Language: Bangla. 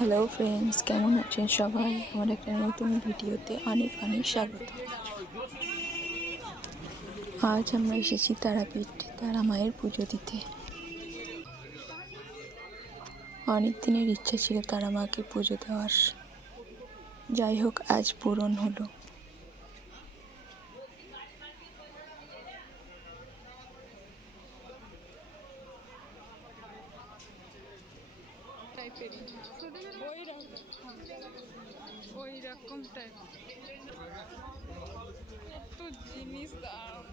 হ্যালো ফ্রেন্ডস, কেমন আছেন সবাই? আমার একটা নতুন ভিডিওতে অনেক অনেক স্বাগত। আজ আমরা এসেছি তারাপীঠ, তারা মায়ের পুজো দিতে। অনেক দিনের ইচ্ছা ছিল তারা মাকে পুজো দেওয়ার, যাই হোক আজ পূরণ হলো। ওই রকম টাইপ কত জিনিস দারুণ